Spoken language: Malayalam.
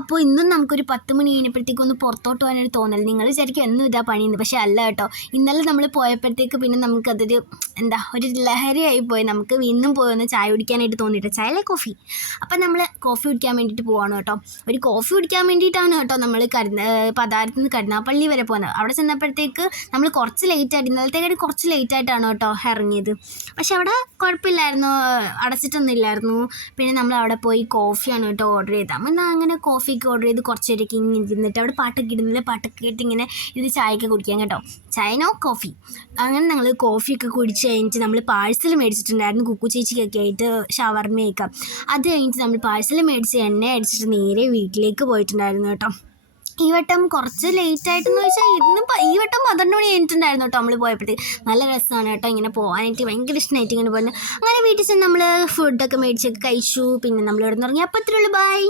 അപ്പോൾ ഇന്നും നമുക്കൊരു 10 മണി കഴിഞ്ഞപ്പോഴത്തേക്കും ഒന്ന് പുറത്തോട്ട് പോകാനൊരു തോന്നൽ. നിങ്ങൾ വിചാരിക്കും എന്നും ഇതാ പണിയുന്നു, പക്ഷേ അല്ല കേട്ടോ. ഇന്നലെ നമ്മൾ പോയപ്പോഴത്തേക്ക് പിന്നെ നമുക്കതൊരു ഒരു ലഹരിയായി പോയി. നമുക്ക് ഇന്നും പോയി ഒന്ന് ചായ കുടിക്കാനായിട്ട് തോന്നിയിട്ട്, ചായ അല്ലെ കോഫി. അപ്പം നമ്മൾ കോഫി കുടിക്കാൻ വേണ്ടിയിട്ട് പോവാണ് കേട്ടോ. ഒരു കോഫി കുടിക്കാൻ വേണ്ടിയിട്ടാണ് കേട്ടോ നമ്മൾ പതാരത്ത് നിന്ന് കരുനാഗപ്പള്ളി വരെ പോകുന്നത്. അവിടെ ചെന്നപ്പോഴത്തേക്ക് നമ്മൾ കുറച്ച് ലേറ്റായിട്ട്, ഇന്നലത്തേക്കായിട്ട് കുറച്ച് ലേറ്റായിട്ടാണ് കേട്ടോ ഇറങ്ങിയത്. പക്ഷെ അവിടെ കുഴപ്പമില്ലായിരുന്നു, അടച്ചിട്ടൊന്നും ഇല്ലായിരുന്നു. പിന്നെ നമ്മൾ അവിടെ പോയി കോഫിയാണ് കേട്ടോ ഓർഡർ ചെയ്തത്. എന്നാൽ അങ്ങനെ കോഫിയൊക്കെ ഓർഡർ ചെയ്ത് കുറച്ച് നേരമൊക്കെ ഇങ്ങനെ ഇരുന്നിട്ട് അവിടെ പാട്ടൊക്കെ ഇടുന്നില്ല, പാട്ടൊക്കെ ഇട്ട് ഇങ്ങനെ ഇത് ചായയൊക്കെ കുടിക്കാം കേട്ടോ. ചായനോ കോഫി. അങ്ങനെ ഞങ്ങൾ കോഫിയൊക്കെ കുടിച്ച് കഴിഞ്ഞിട്ട് നമ്മൾ പാഴ്സൽ മേടിച്ചിട്ടുണ്ടായിരുന്നു കുക്കു ചേച്ചിക്കൊക്കെ ആയിട്ട് ഷവർമ്മയൊക്കെ. അത് കഴിഞ്ഞിട്ട് നമ്മൾ പാഴ്സൽ മേടിച്ച് എണ്ണ അടിച്ചിട്ട് നേരെ വീട്ടിലേക്ക് പോയിട്ടുണ്ടായിരുന്നു കേട്ടോ. ഈ വട്ടം കുറച്ച് ലേറ്റായിട്ടെന്ന് വെച്ചാൽ ഈ വട്ടം 12 മണി കഴിഞ്ഞിട്ടുണ്ടായിരുന്നു കേട്ടോ നമ്മൾ പോയപ്പോഴത്തേക്ക്. നല്ല രസമാണ് കേട്ടോ ഇങ്ങനെ പോകാനായിട്ട്, ഭയങ്കര ഇഷ്ടമായിട്ട് ഇങ്ങനെ പോകുന്നത്. അങ്ങനെ വീട്ടിൽ ചെന്ന് നമ്മൾ ഫുഡൊക്കെ മേടിച്ചൊക്കെ കഴിച്ചു. പിന്നെ നമ്മൾ ഇവിടെ നിന്ന് ഇറങ്ങി. അപ്പോൾ അത്രയുള്ളൂ, ബൈ.